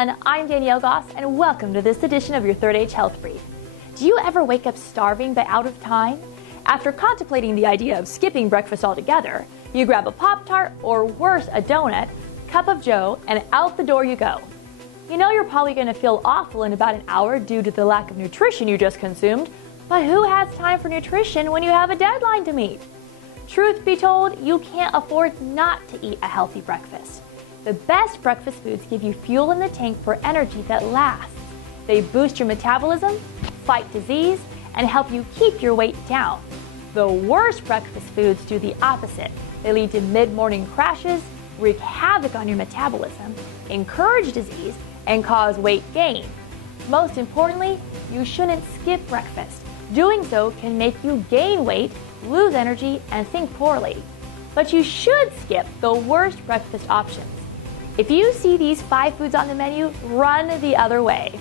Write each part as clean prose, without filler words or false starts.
everyone, I'm Danielle Goss and welcome to this edition of your Third Age Health Brief. Do you ever wake up starving but out of time? After contemplating the idea of skipping breakfast altogether, you grab a Pop-Tart or worse, a donut, cup of joe, and out the door you go. You know you're probably going to feel awful in about an hour due to the lack of nutrition you just consumed, but who has time for nutrition when you have a deadline to meet? Truth be told, you can't afford not to eat a healthy breakfast. The best breakfast foods give you fuel in the tank for energy that lasts. They boost your metabolism, fight disease, and help you keep your weight down. The worst breakfast foods do the opposite. They lead to mid-morning crashes, wreak havoc on your metabolism, encourage disease, and cause weight gain. Most importantly, you shouldn't skip breakfast. Doing so can make you gain weight, lose energy, and think poorly. But you should skip the worst breakfast options. If you see these 5 foods on the menu, run the other way.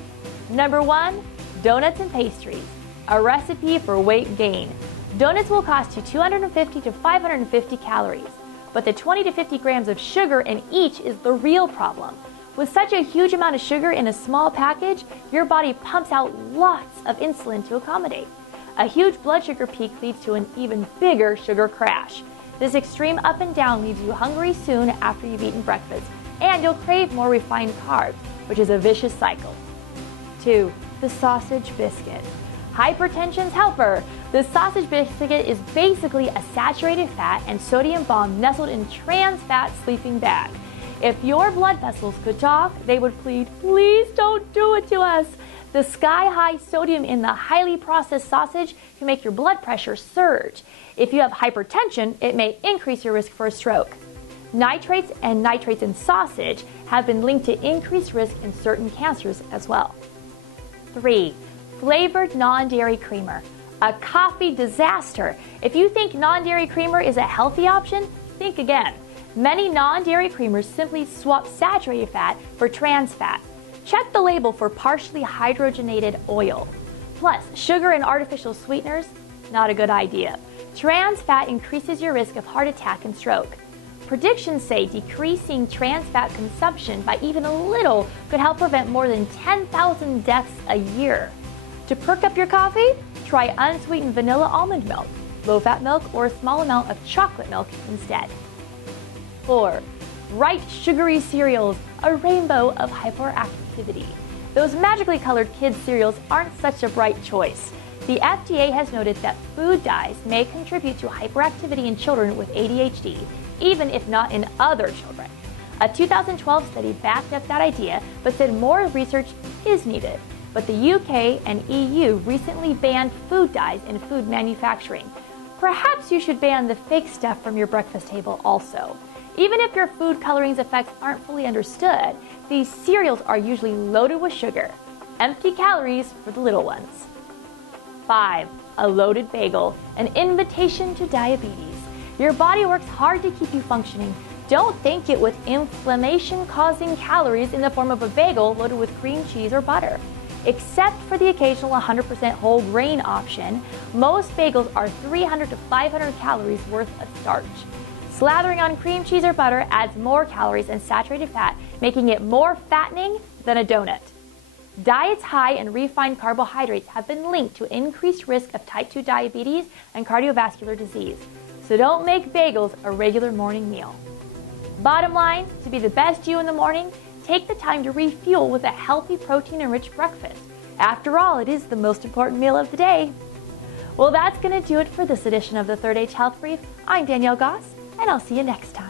Number 1, donuts and pastries, a recipe for weight gain. Donuts will cost you 250 to 550 calories, but the 20 to 50 grams of sugar in each is the real problem. With such a huge amount of sugar in a small package, your body pumps out lots of insulin to accommodate. A huge blood sugar peak leads to an even bigger sugar crash. This extreme up and down leaves you hungry soon after you've eaten breakfast, and you'll crave more refined carbs, which is a vicious cycle. 2. The sausage biscuit. Hypertension's helper. The sausage biscuit is basically a saturated fat and sodium bomb nestled in trans fat sleeping bag. If your blood vessels could talk, they would plead, "Please don't do it to us." The sky-high sodium in the highly processed sausage can make your blood pressure surge. If you have hypertension, it may increase your risk for a stroke. Nitrates and nitrates in sausage have been linked to increased risk in certain cancers as well. 3. Flavored non-dairy creamer, a coffee disaster. If you think non-dairy creamer is a healthy option, think again. Many non-dairy creamers simply swap saturated fat for trans fat. Check the label for partially hydrogenated oil. Plus, sugar and artificial sweeteners, not a good idea. Trans fat increases your risk of heart attack and stroke. Predictions say decreasing trans fat consumption by even a little could help prevent more than 10,000 deaths a year. To perk up your coffee, try unsweetened vanilla almond milk, low-fat milk, or a small amount of chocolate milk instead. 4. Bright sugary cereals, a rainbow of hyperactivity. Those magically colored kids' cereals aren't such a bright choice. The FDA has noted that food dyes may contribute to hyperactivity in children with ADHD, even if not in other children. A 2012 study backed up that idea, but said more research is needed. But the UK and EU recently banned food dyes in food manufacturing. Perhaps you should ban the fake stuff from your breakfast table also. Even if your food coloring's effects aren't fully understood, these cereals are usually loaded with sugar. Empty calories for the little ones. 5. A loaded bagel, an invitation to diabetes. Your body works hard to keep you functioning. Don't thank it with inflammation-causing calories in the form of a bagel loaded with cream cheese or butter. Except for the occasional 100% whole grain option, most bagels are 300 to 500 calories worth of starch. Slathering on cream cheese or butter adds more calories and saturated fat, making it more fattening than a donut. Diets high in refined carbohydrates have been linked to increased risk of type 2 diabetes and cardiovascular disease. So don't make bagels a regular morning meal. Bottom line, to be the best you in the morning, take the time to refuel with a healthy protein-enriched breakfast. After all, it is the most important meal of the day. Well, that's going to do it for this edition of the Third Age Health Brief. I'm Danielle Goss, and I'll see you next time.